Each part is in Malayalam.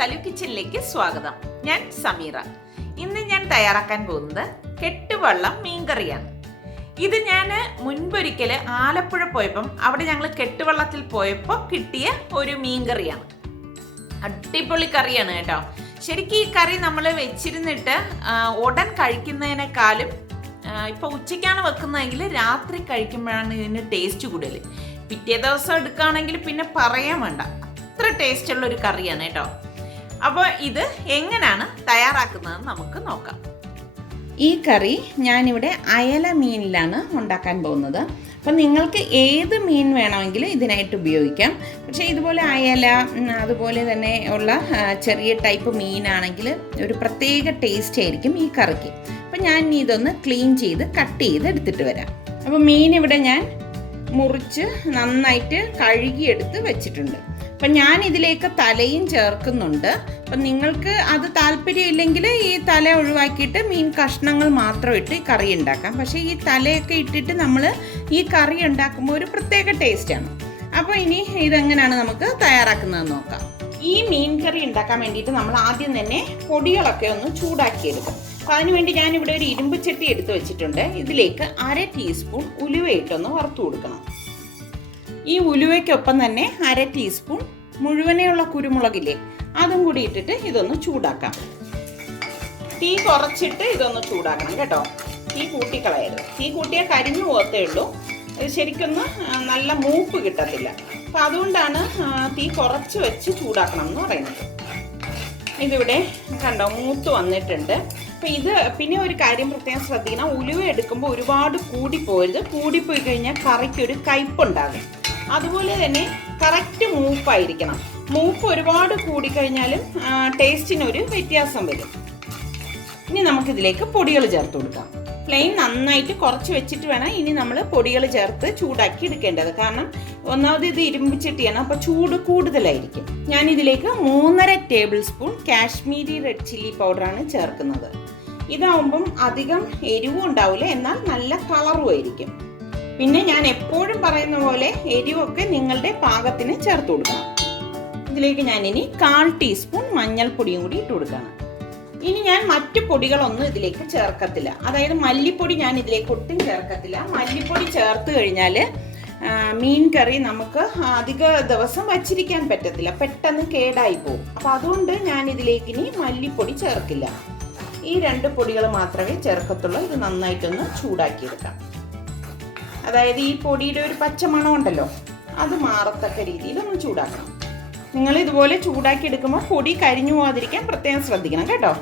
സലു കിച്ചനിലേക്ക് സ്വാഗതം. ഞാൻ സമീറ. ഇന്ന് ഞാൻ തയ്യാറാക്കാൻ പോകുന്നത് കെട്ടുവള്ളം മീൻകറിയാണ്. ഇത് ഞാൻ മുൻപൊരിക്കൽ ആലപ്പുഴ പോയപ്പം അവിടെ ഞങ്ങൾ കെട്ടുവള്ളത്തിൽ പോയപ്പോൾ കിട്ടിയ ഒരു മീൻകറിയാണ്. അടിപൊളി കറിയാണ് കേട്ടോ. ശരിക്കും ഈ കറി നമ്മൾ വെച്ചിരുന്നിട്ട് ഉടൻ കഴിക്കുന്നതിനേക്കാളും ഇപ്പോൾ ഉച്ചയ്ക്കാണ് വെക്കുന്നതെങ്കിൽ രാത്രി കഴിക്കുമ്പോഴാണ് ഇതിന് ടേസ്റ്റ് കൂടുതൽ. പിറ്റേ ദിവസം എടുക്കുകയാണെങ്കിൽ പിന്നെ പറയാൻ വേണ്ട, അത്ര ടേസ്റ്റുള്ള ഒരു കറിയാണ് കേട്ടോ. അപ്പോൾ ഇത് എങ്ങനെയാണ് തയ്യാറാക്കുന്നതെന്ന് നമുക്ക് നോക്കാം. ഈ കറി ഞാനിവിടെ അയല മീനിലാണ് ഉണ്ടാക്കാൻ പോകുന്നത്. അപ്പം നിങ്ങൾക്ക് ഏത് മീൻ വേണമെങ്കിലും ഇതിനായിട്ട് ഉപയോഗിക്കാം. പക്ഷേ ഇതുപോലെ അയല അതുപോലെ തന്നെ ഉള്ള ചെറിയ ടൈപ്പ് മീനാണെങ്കിൽ ഒരു പ്രത്യേക ടേസ്റ്റ് ആയിരിക്കും ഈ കറിക്ക്. അപ്പം ഞാൻ ഇതൊന്ന് ക്ലീൻ ചെയ്ത് കട്ട് ചെയ്ത് എടുത്തിട്ട് വരാം. അപ്പോൾ മീൻ ഇവിടെ ഞാൻ മുറിച്ച് നന്നായിട്ട് കഴുകിയെടുത്ത് വെച്ചിട്ടുണ്ട്. അപ്പം ഞാൻ ഇതിലേക്ക് തലയും ചേർക്കുന്നുണ്ട്. അപ്പം നിങ്ങൾക്ക് അത് താല്പര്യമില്ലെങ്കിൽ ഈ തല ഒഴിവാക്കിയിട്ട് മീൻ കഷ്ണങ്ങൾ മാത്രം ഇട്ട് ഈ കറി ഉണ്ടാക്കാം. പക്ഷേ ഈ തലയൊക്കെ ഇട്ടിട്ട് നമ്മൾ ഈ കറി ഉണ്ടാക്കുമ്പോൾ ഒരു പ്രത്യേക ടേസ്റ്റാണ്. അപ്പോൾ ഇനി ഇതെങ്ങനെയാണ് നമുക്ക് തയ്യാറാക്കുന്നതെന്ന് നോക്കാം. ഈ മീൻ കറി ഉണ്ടാക്കാൻ വേണ്ടിയിട്ട് നമ്മൾ ആദ്യം തന്നെ പൊടികളൊക്കെ ഒന്ന് ചൂടാക്കിയെടുക്കും. അപ്പോൾ അതിനുവേണ്ടി ഞാനിവിടെ ഒരു ഇരുമ്പ് ചട്ടി എടുത്ത് വെച്ചിട്ടുണ്ട്. ഇതിലേക്ക് 1/2 ടീസ്പൂൺ ഉലുവയിട്ടൊന്ന് വറുത്ത് കൊടുക്കണം. ഈ ഉലുവയ്ക്കൊപ്പം തന്നെ 1/2 ടീസ്പൂൺ മുഴുവനെയുള്ള കുരുമുളകില്ലേ അതും കൂടി ഇട്ടിട്ട് ഇതൊന്ന് ചൂടാക്കാം. തീ കുറച്ചിട്ട് ഇതൊന്ന് ചൂടാക്കണം കേട്ടോ. തീ കൂട്ടിക്കളയരുത്. തീ കൂട്ടിയാൽ കരിഞ്ഞു പോകത്തേ ഉള്ളൂ. ഇത് ശരിക്കൊന്ന് നല്ല മൂപ്പ് കിട്ടത്തില്ല. അപ്പം അതുകൊണ്ടാണ് തീ കുറച്ച് വെച്ച് ചൂടാക്കണം എന്ന് പറയുന്നത്. ഇതിവിടെ കണ്ടോ മൂത്ത് വന്നിട്ടുണ്ട്. അപ്പം ഇത് പിന്നെ ഒരു കാര്യം പ്രത്യേകം ശ്രദ്ധിക്കണം, ഉലുവ എടുക്കുമ്പോൾ ഒരുപാട് കൂടിപ്പോരുത്. കൂടിപ്പോയി കഴിഞ്ഞാൽ കറിക്കൊരു കയ്പുണ്ടാകും. അതുപോലെ തന്നെ കറക്റ്റ് മൂപ്പായിരിക്കണം. മൂപ്പ് ഒരുപാട് കൂടിക്കഴിഞ്ഞാലും ടേസ്റ്റിനൊരു വ്യത്യാസം വരും. ഇനി നമുക്കിതിലേക്ക് പൊടികൾ ചേർത്ത് കൊടുക്കാം. ഫ്ലെയിം നന്നായിട്ട് കുറച്ച് വെച്ചിട്ട് വേണം ഇനി നമ്മൾ പൊടികൾ ചേർത്ത് ചൂടാക്കി എടുക്കേണ്ടത്. കാരണം ഒന്നാമത് ഇത് ഇരുമ്പ് ചട്ടിയാണ്, അപ്പോൾ ചൂട് കൂടുതലായിരിക്കും. ഞാനിതിലേക്ക് 3.5 table spoon Kashmiri red chilli പൗഡറാണ് ചേർക്കുന്നത്. ഇതാവുമ്പം അധികം എരിവും ഉണ്ടാവില്ല, എന്നാൽ നല്ല കളറും ആയിരിക്കും. പിന്നെ ഞാൻ എപ്പോഴും പറയുന്ന പോലെ എരിവൊക്കെ നിങ്ങളുടെ പാകത്തിന് ചേർത്ത് കൊടുക്കണം. ഇതിലേക്ക് ഞാനിനി 1/4 ടീസ്പൂൺ മഞ്ഞൾപ്പൊടിയും കൂടി ഇട്ട് കൊടുക്കണം. ഇനി ഞാൻ മറ്റു പൊടികളൊന്നും ഇതിലേക്ക് ചേർക്കത്തില്ല. അതായത് മല്ലിപ്പൊടി ഞാൻ ഇതിലേക്ക് ഒട്ടും ചേർക്കത്തില്ല. മല്ലിപ്പൊടി ചേർത്ത് കഴിഞ്ഞാൽ മീൻ കറി നമുക്ക് അധിക ദിവസം വച്ചിരിക്കാൻ പറ്റത്തില്ല, പെട്ടെന്ന് കേടായി പോകും. അപ്പോൾ അതുകൊണ്ട് ഞാൻ ഇതിലേക്ക് ഇനി മല്ലിപ്പൊടി ചേർക്കില്ല. ഈ 2 പൊടികൾ മാത്രമേ ചേർക്കത്തുള്ളൂ. ഇത് നന്നായിട്ടൊന്ന് ചൂടാക്കിയെടുക്കാം. അതായത് ഈ പൊടിയുടെ ഒരു പച്ചമണം ഉണ്ടല്ലോ, അത് മാറത്തക്ക രീതിയിൽ ഒന്ന് ചൂടാക്കണം. നിങ്ങൾ ഇതുപോലെ ചൂടാക്കി എടുക്കുമ്പോൾ പൊടി കരിഞ്ഞു പോകാതിരിക്കാൻ പ്രത്യേകം ശ്രദ്ധിക്കണം കേട്ടോ.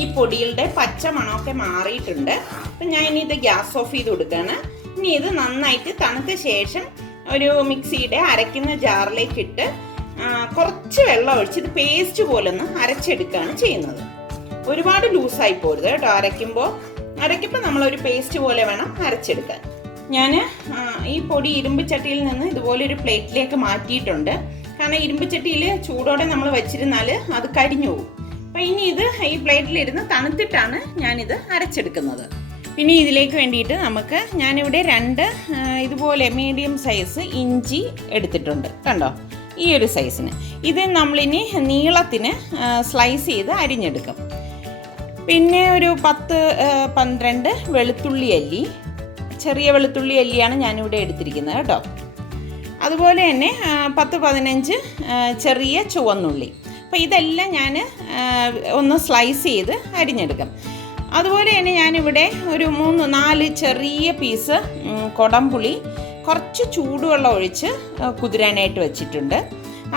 ഈ പൊടികളുടെ പച്ചമണമൊക്കെ മാറിയിട്ടുണ്ട്. അപ്പം ഞാൻ ഇനി ഇത് ഗ്യാസ് ഓഫ് ചെയ്ത് കൊടുക്കുകയാണ്. ഇനി ഇത് നന്നായിട്ട് തണുത്ത ശേഷം ഒരു മിക്സിയുടെ അരയ്ക്കുന്ന ജാറിലേക്ക് ഇട്ട് കുറച്ച് വെള്ളം ഒഴിച്ച് ഇത് പേസ്റ്റ് പോലെ ഒന്ന് അരച്ചെടുക്കുകയാണ് ചെയ്യുന്നത്. ഒരുപാട് ലൂസായി പോരുത് കേട്ടോ. അരയ്ക്കുമ്പോൾ നമ്മളൊരു പേസ്റ്റ് പോലെ വേണം അരച്ചെടുക്കാൻ. ഞാൻ ഈ പൊടി ഇരുമ്പ് ചട്ടിയിൽ നിന്ന് ഇതുപോലെ ഒരു പ്ലേറ്റിലേക്ക് മാറ്റിയിട്ടുണ്ട്. കാരണം ഇരുമ്പ് ചട്ടിയിൽ ചൂടോടെ നമ്മൾ വെച്ചിരുന്നാൽ അത് കരിഞ്ഞു പോകും. അപ്പം ഇനി ഇത് ഈ പ്ലേറ്റിലിരുന്ന് തണുത്തിട്ടാണ് ഞാനിത് അരച്ചെടുക്കുന്നത്. പിന്നെ ഇതിലേക്ക് വേണ്ടിയിട്ട് ഞാനിവിടെ 2 ഇതുപോലെ മീഡിയം സൈസ് ഇഞ്ചി എടുത്തിട്ടുണ്ട് കണ്ടോ, ഈ ഒരു സൈസിന്. ഇത് നമ്മളിനി നീളത്തിന് സ്ലൈസ് ചെയ്ത് അരിഞ്ഞെടുക്കും. പിന്നെ ഒരു 10-12 വെളുത്തുള്ളി അല്ലി, ചെറിയ വെളുത്തുള്ളി അല്ലിയാണ് ഞാനിവിടെ എടുത്തിരിക്കുന്നത് കേട്ടോ. അതുപോലെ തന്നെ 10-15 ചെറിയ ചുവന്നുള്ളി. അപ്പോൾ ഇതെല്ലാം ഞാൻ ഒന്ന് സ്ലൈസ് ചെയ്ത് അരിഞ്ഞെടുക്കാം. അതുപോലെ തന്നെ ഞാനിവിടെ ഒരു 3-4 ചെറിയ പീസ് കൊടംപുളി കുറച്ച് ചൂടുവെള്ളം ഒഴിച്ച് കുതിരാനായിട്ട് വെച്ചിട്ടുണ്ട്.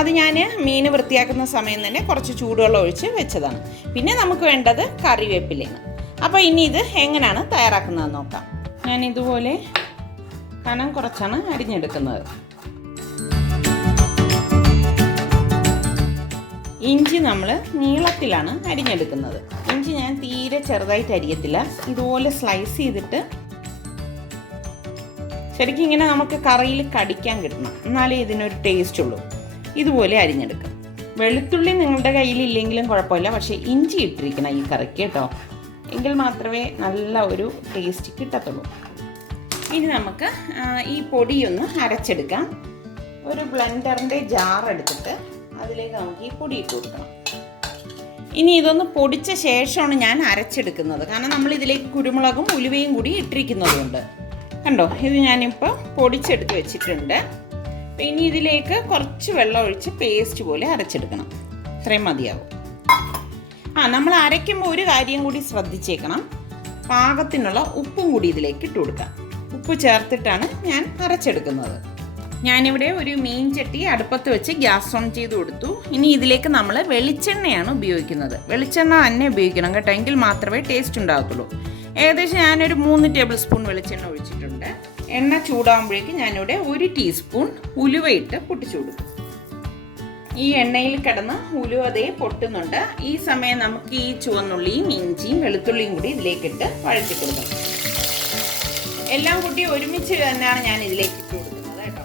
അത് ഞാൻ മീൻ വൃത്തിയാക്കുന്ന സമയം തന്നെ കുറച്ച് ചൂടുവെള്ളം ഒഴിച്ച് വെച്ചതാണ്. പിന്നെ നമുക്ക് വേണ്ടത് കറിവേപ്പിലയാണ്. അപ്പോൾ ഇനി ഇത് എങ്ങനെയാണ് തയ്യാറാക്കുന്നതെന്ന് നോക്കാം. ഞാൻ ഇതുപോലെ കനം കുറച്ചാണ് അരിഞ്ഞെടുക്കുന്നത്. ഇഞ്ചി നമ്മൾ നീളത്തിലാണ് അരിഞ്ഞെടുക്കുന്നത്. ഇഞ്ചി ഞാൻ തീരെ ചെറുതായിട്ട് അരിയത്തില്ല, ഇതുപോലെ സ്ലൈസ് ചെയ്തിട്ട് ശരിക്കും ഇങ്ങനെ നമുക്ക് കറിയിൽ കടിക്കാൻ കിട്ടണം, എന്നാലേ ഇതിനൊരു ടേസ്റ്റ് ഉള്ളൂ. ഇതുപോലെ അരിഞ്ഞെടുക്കാം. വെളുത്തുള്ളി നിങ്ങളുടെ കയ്യിലില്ലെങ്കിലും കുഴപ്പമില്ല, പക്ഷേ ഇഞ്ചി ഇട്ടിരിക്കണം ഈ കറിക്ക് കേട്ടോ, എങ്കിൽ മാത്രമേ നല്ല ഒരു ടേസ്റ്റ് കിട്ടത്തുള്ളൂ. ഇനി നമുക്ക് ഈ പൊടിയൊന്ന് അരച്ചെടുക്കാം. ഒരു ബ്ലെൻഡറിൻ്റെ ജാർ എടുത്തിട്ട് അതിലേക്ക് നമുക്ക് ഈ പൊടി ഇട്ട് കൊടുക്കണം. ഇനി ഇതൊന്ന് പൊടിച്ച ശേഷമാണ് ഞാൻ അരച്ചെടുക്കുന്നത്. കാരണം നമ്മൾ ഇതിലേക്ക് കുരുമുളകും ഉലുവയും കൂടി ഇട്ടിരിക്കുന്നതുകൊണ്ട്. കണ്ടോ, ഇത് ഞാനിപ്പോൾ പൊടിച്ചെടുത്ത് വെച്ചിട്ടുണ്ട്. ഇനി ഇതിലേക്ക് കുറച്ച് വെള്ളം ഒഴിച്ച് പേസ്റ്റ് പോലെ അരച്ചെടുക്കണം. ഇത്രയും മതിയാവും. നമ്മൾ അരയ്ക്കുമ്പോൾ ഒരു കാര്യം കൂടി ശ്രദ്ധിച്ചേക്കണം. പാകത്തിനുള്ള ഉപ്പും കൂടി ഇതിലേക്ക് ഇട്ട് കൊടുക്കാം. ഉപ്പ് ചേർത്തിട്ടാണ് ഞാൻ അരച്ചെടുക്കുന്നത്. ഞാനിവിടെ ഒരു മീൻ ചട്ടി അടുപ്പത്ത് വെച്ച് ഗ്യാസ് ഓൺ ചെയ്ത് കൊടുത്തു. ഇനി ഇതിലേക്ക് നമ്മൾ വെളിച്ചെണ്ണയാണ് ഉപയോഗിക്കുന്നത്. വെളിച്ചെണ്ണ തന്നെ ഉപയോഗിക്കണം കേട്ടോ, എങ്കിൽ മാത്രമേ ടേസ്റ്റ് ഉണ്ടാകത്തുള്ളൂ. ഏകദേശം ഞാനൊരു 3 ടേബിൾ സ്പൂൺ വെളിച്ചെണ്ണ ഒഴിച്ചിട്ടുണ്ട്. എണ്ണ ചൂടാകുമ്പോഴേക്കും ഞാനിവിടെ 1 ടീസ്പൂൺ ഉലുവയിട്ട് പൊട്ടിച്ചു കൊടുക്കും. ഈ എണ്ണയിൽ കിടന്ന് ഉലുവ അതേ പൊട്ടുന്നുണ്ട്. ഈ സമയം നമുക്ക് ഈ ചുവന്നുള്ളിയും ഇഞ്ചിയും വെളുത്തുള്ളിയും കൂടി ഇതിലേക്കിട്ട് വഴറ്റി കൊടുക്കണം. എല്ലാം കൂടി ഒരുമിച്ച് തന്നെയാണ് ഞാൻ ഇതിലേക്ക് ഇട്ട് കൊടുക്കുന്നത് കേട്ടോ.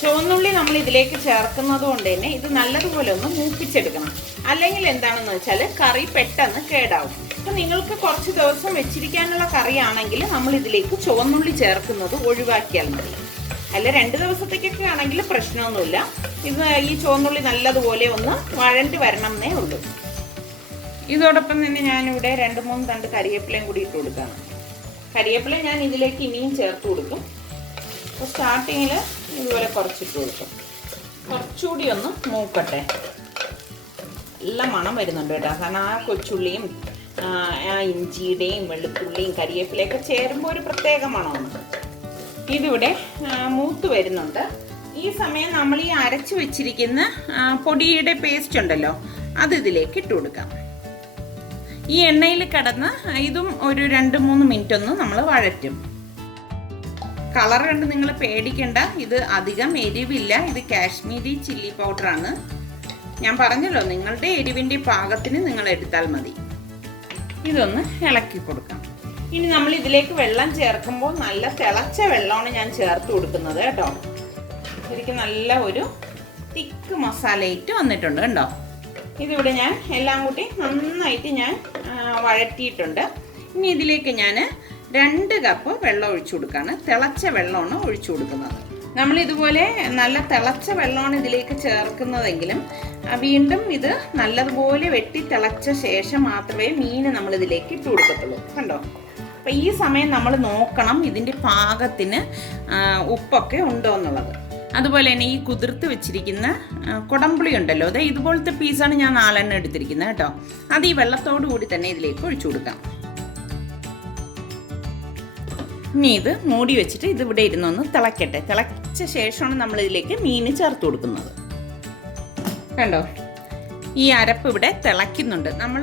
ചുവന്നുള്ളി നമ്മൾ ഇതിലേക്ക് ചേർക്കുന്നത് കൊണ്ട് തന്നെ ഇത് നല്ലതുപോലെ ഒന്ന് മൂപ്പിച്ചെടുക്കണം. അല്ലെങ്കിൽ എന്താണെന്ന് വെച്ചാൽ കറി പെട്ടെന്ന് കേടാവും. അപ്പം നിങ്ങൾക്ക് കുറച്ച് ദിവസം വെച്ചിരിക്കാനുള്ള കറിയാണെങ്കിൽ നമ്മൾ ഇതിലേക്ക് ചുവന്നുള്ളി ചേർക്കുന്നത് ഒഴിവാക്കിയാൽ മതി. അല്ല 2 ദിവസത്തേക്കൊക്കെ ആണെങ്കിൽ പ്രശ്നമൊന്നുമില്ല. ഇത് ഈ ചുവന്നുള്ളി നല്ലതുപോലെ ഒന്ന് വഴണ്ടി വരണം എന്നേ ഉള്ളൂ. ഇതോടൊപ്പം തന്നെ ഞാനിവിടെ 2-3 തണ്ട് കരിവേപ്പിലയും കൂടി ഇട്ട് കൊടുക്കുകയാണ്. കരിവേപ്പില ഞാൻ ഇതിലേക്ക് ഇനിയും ചേർത്ത് കൊടുക്കും. അപ്പോൾ സ്റ്റാർട്ടിങ്ങിൽ ഇതുപോലെ കുറച്ചിട്ട് കൊടുക്കും. കുറച്ചുകൂടി ഒന്ന് മൂക്കട്ടെ. നല്ല മണം വരുന്നുണ്ട് കേട്ടോ. കാരണം ആ കൊച്ചുള്ളിയും ആ ഇഞ്ചിയുടെയും വെളുത്തുള്ളിയും കരിവേപ്പിലയൊക്കെ ചേരുമ്പോൾ ഒരു പ്രത്യേക മണമാണ്. ഇതിവിടെ മൂത്ത് വരുന്നുണ്ട്. ഈ സമയം നമ്മൾ ഈ അരച്ച് വെച്ചിരിക്കുന്ന പൊടിയുടെ പേസ്റ്റ് ഉണ്ടല്ലോ, അത് ഇതിലേക്ക് ഇട്ട് കൊടുക്കാം. ഈ എണ്ണയിൽ കിടന്ന് ഇതും ഒരു 2-3 മിനിറ്റ് ഒന്ന് നമ്മൾ വഴറ്റും. കളർ കണ്ട് നിങ്ങൾ പേടിക്കണ്ട, ഇത് അധികം എരിവില്ല. ഇത് കാശ്മീരി ചില്ലി പൗഡറാണ്. ഞാൻ പറഞ്ഞല്ലോ, നിങ്ങളുടെ എരിവിൻ്റെ പാകത്തിന് നിങ്ങൾ എടുത്താൽ മതി. ഇതൊന്ന് ഇളക്കി കൊടുക്കാം. ഇനി നമ്മൾ ഇതിലേക്ക് വെള്ളം ചേർക്കുമ്പോൾ നല്ല തിളച്ച വെള്ളമാണ് ഞാൻ ചേർത്ത് കൊടുക്കുന്നത് കേട്ടോ. ശരിക്കും നല്ല ഒരു തിക്ക് മസാലയിട്ട് വന്നിട്ടുണ്ട് കണ്ടോ. ഇതിവിടെ ഞാൻ എല്ലാം കൂട്ടി നന്നായിട്ട് ഞാൻ വഴറ്റിയിട്ടുണ്ട്. ഇനി ഇതിലേക്ക് ഞാൻ 2 കപ്പ് വെള്ളം ഒഴിച്ചു കൊടുക്കുകയാണ്. തിളച്ച വെള്ളമാണ് ഒഴിച്ചു കൊടുക്കുന്നത്. നമ്മൾ ഇതുപോലെ നല്ല തിളച്ച വെള്ളമാണ് ഇതിലേക്ക് ചേർക്കുന്നതെങ്കിലും വീണ്ടും ഇത് നല്ലതുപോലെ വെട്ടി തിളച്ച ശേഷം മാത്രമേ മീൻ നമ്മൾ ഇതിലേക്ക് ഇട്ട് കൊടുക്കത്തുള്ളൂ. കണ്ടോ. അപ്പം ഈ സമയം നമ്മൾ നോക്കണം ഇതിൻ്റെ പാകത്തിന് ഉപ്പൊക്കെ ഉണ്ടോ എന്നുള്ളത്. അതുപോലെ തന്നെ ഈ കുതിർത്ത് വെച്ചിരിക്കുന്ന കുടംപുളി ഉണ്ടല്ലോ, അതെ ഇതുപോലത്തെ പീസാണ് ഞാൻ 4 എണ്ണം എടുത്തിരിക്കുന്നത് കേട്ടോ. അത് ഈ വെള്ളത്തോടു കൂടി തന്നെ ഇതിലേക്ക് ഒഴിച്ചു കൊടുക്കാം. ഇനി ഇത് മൂടി വെച്ചിട്ട് ഇതിവിടെ ഇരുന്നൊന്ന് തിളയ്ക്കട്ടെ. തിളച്ച ശേഷമാണ് നമ്മൾ ഇതിലേക്ക് മീൻ ചേർത്ത് കൊടുക്കുന്നത്. കണ്ടോ, ഈ അരപ്പ് ഇവിടെ തിളയ്ക്കുന്നുണ്ട്. നമ്മൾ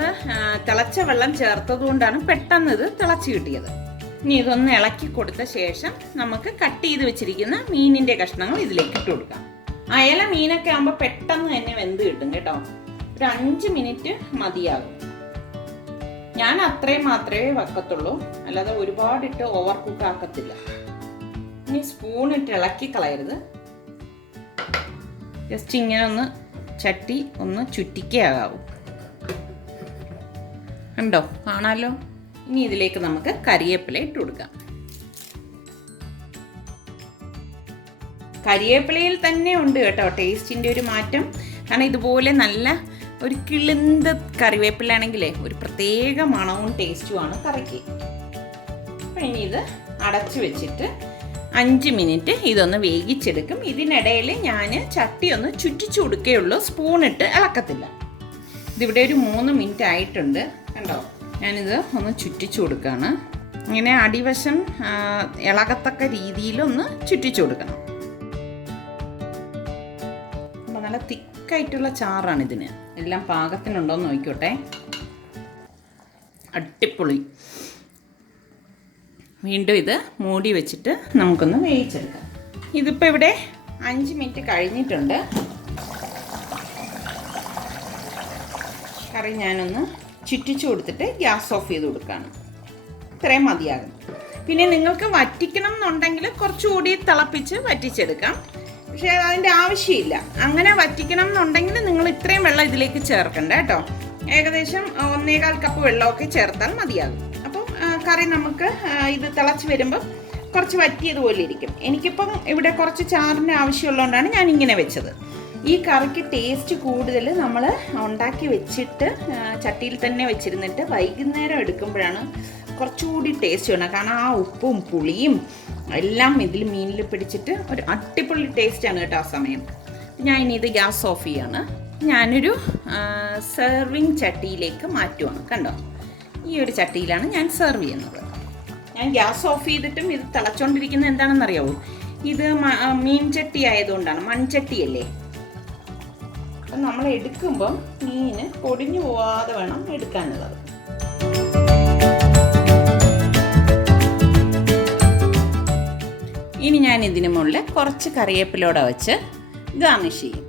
തിളച്ച വെള്ളം ചേർത്തത് കൊണ്ടാണ് പെട്ടെന്ന് ഇത് തിളച്ച് കിട്ടിയത്. ഇനി ഇതൊന്ന് ഇളക്കി കൊടുത്ത ശേഷം നമുക്ക് കട്ട് ചെയ്ത് വെച്ചിരിക്കുന്ന മീനിൻ്റെ കഷ്ണങ്ങൾ ഇതിലേക്ക് ഇട്ട് കൊടുക്കാം. അയല മീനൊക്കെ ആകുമ്പോൾ പെട്ടെന്ന് തന്നെ വെന്ത് കിട്ടും കേട്ടോ. ഒരു 5 മിനിറ്റ് മതിയാകും. ഞാൻ അത്രയും മാത്രമേ വെക്കത്തുള്ളൂ, അല്ലാതെ ഒരുപാടിട്ട് ഓവർ കുക്ക് ആക്കത്തില്ല. ഇനി സ്പൂണിട്ട് ഇളക്കി കളയരുത്. ജസ്റ്റ് ഇങ്ങനെ ഒന്ന് ചട്ടി ഒന്ന് ചുറ്റിക്കേ ആകാവൂ. ഉണ്ടോ, കാണാമല്ലോ. ഇനി ഇതിലേക്ക് നമുക്ക് കരിവേപ്പില ഇട്ട് കൊടുക്കാം. കരിവേപ്പിലയിൽ തന്നെ ഉണ്ട് കേട്ടോ ടേസ്റ്റിൻ്റെ ഒരു മാറ്റം. കാരണം ഇതുപോലെ നല്ല ഒരു കിളിന്ത കറിവേപ്പിലാണെങ്കിലേ ഒരു പ്രത്യേക മണവും ടേസ്റ്റുമാണ് കറിക്ക്. അപ്പം ഇനി ഇത് അടച്ചു വെച്ചിട്ട് 5 മിനിറ്റ് ഇതൊന്ന് വേവിച്ചെടുക്കും. ഇതിനിടയിൽ ഞാൻ ചട്ടി ഒന്ന് ചുറ്റിച്ചു കൊടുക്കുകയുള്ളൂ, സ്പൂണിട്ട് ഇളക്കത്തില്ല. ഇതിവിടെ ഒരു 3 മിനിറ്റ് ആയിട്ടുണ്ട് കണ്ടോ. ഞാനിത് ഒന്ന് ചുറ്റിച്ചു കൊടുക്കുകയാണ്. ഇങ്ങനെ അടിവശം ഇളകത്തക്ക രീതിയിലൊന്ന് ചുറ്റിച്ചു കൊടുക്കണം. അപ്പോൾ നല്ല തിക്കായിട്ടുള്ള ചാറാണ് ഇതിന്. എല്ലാം പാകത്തിനുണ്ടോയെന്ന് നോക്കിക്കോട്ടെ. അടിപൊളി. വീണ്ടും ഇത് മൂടി വെച്ചിട്ട് നമുക്കൊന്ന് വേവിച്ചെടുക്കാം. ഇതിപ്പോൾ ഇവിടെ 5 മിനിറ്റ് കഴിഞ്ഞിട്ടുണ്ട്. കറി ഞാനൊന്ന് ചുറ്റിച്ചു കൊടുത്തിട്ട് ഗ്യാസ് ഓഫ് ചെയ്ത് കൊടുക്കുകയാണ്. ഇത്രയും മതിയാകും. പിന്നെ നിങ്ങൾക്ക് വറ്റിക്കണം എന്നുണ്ടെങ്കിൽ കുറച്ചുകൂടി തിളപ്പിച്ച് വറ്റിച്ചെടുക്കാം. പക്ഷേ അതിൻ്റെ ആവശ്യമില്ല. അങ്ങനെ വറ്റിക്കണം എന്നുണ്ടെങ്കിൽ നിങ്ങൾ ഇത്രയും വെള്ളം ഇതിലേക്ക് ചേർക്കണ്ട കേട്ടോ. ഏകദേശം 1.25 കപ്പ് വെള്ളമൊക്കെ ചേർത്താൽ മതിയാകും. അപ്പം കറി നമുക്ക് ഇത് തിളച്ച് വരുമ്പം കുറച്ച് വറ്റിയതുപോലെ ഇരിക്കും. എനിക്കിപ്പം ഇവിടെ കുറച്ച് ചാറിൻ്റെ ആവശ്യമുള്ളതുകൊണ്ടാണ് ഞാൻ ഇങ്ങനെ വെച്ചത്. ഈ കറിക്ക് ടേസ്റ്റ് കൂടുതൽ നമ്മൾ ഉണ്ടാക്കി വെച്ചിട്ട് ചട്ടിയിൽ തന്നെ വെച്ചിരുന്നിട്ട് വൈകുന്നേരം എടുക്കുമ്പോഴാണ് കുറച്ചുകൂടി ടേസ്റ്റ് വേണം. കാരണം ആ ഉപ്പും പുളിയും എല്ലാം ഇതിൽ മീനിൽ പിടിച്ചിട്ട് ഒരു അടിപൊളി ടേസ്റ്റാണ് കേട്ടോ ആ സമയം. ഞാൻ ഇനി ഇത് ഗ്യാസ് ഓഫ് ചെയ്യാണ്. ഞാനൊരു സെർവിങ് ചട്ടിയിലേക്ക് മാറ്റുവാണ്. കണ്ടോ, ഈ ഒരു ചട്ടിയിലാണ് ഞാൻ സെർവ് ചെയ്യുന്നത്. ഞാൻ ഗ്യാസ് ഓഫ് ചെയ്തിട്ടും ഇത് തിളച്ചുകൊണ്ടിരിക്കുന്നത് എന്താണെന്നറിയാവോ? ഇത് മീൻ ചട്ടി ആയതുകൊണ്ടാണ്, മൺചട്ടിയല്ലേ. അപ്പം നമ്മൾ എടുക്കുമ്പം മീന് പൊടിഞ്ഞു പോവാതെ വേണം എടുക്കാനുള്ളത്. ഇനി ഞാൻ ഇതിന് മുകളിൽ കുറച്ച് കറിവേപ്പിലൂടെ വെച്ച് ഗാർണിഷ് ചെയ്യും.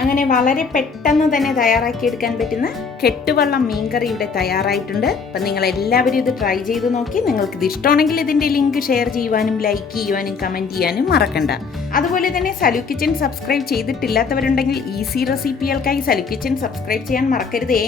അങ്ങനെ വളരെ പെട്ടെന്ന് തന്നെ തയ്യാറാക്കിയെടുക്കാൻ പറ്റുന്ന കെട്ടുവള്ളം മീൻകറി ഇവിടെ തയ്യാറായിട്ടുണ്ട്. അപ്പം നിങ്ങൾ എല്ലാവരും ഇത് ട്രൈ ചെയ്ത് നോക്കി. നിങ്ങൾക്കിത് ഇഷ്ടമാണെങ്കിൽ ഇതിൻ്റെ ലിങ്ക് ഷെയർ ചെയ്യുവാനും ലൈക്ക് ചെയ്യുവാനും കമൻറ്റ് ചെയ്യാനും മറക്കണ്ട. അതുപോലെ തന്നെ സലു കിച്ചൻ സബ്സ്ക്രൈബ് ചെയ്തിട്ടില്ലാത്തവരുണ്ടെങ്കിൽ ഈസി റെസിപ്പികൾക്കായി സലു കിച്ചൻ സബ്സ്ക്രൈബ് ചെയ്യാൻ മറക്കരുതേ.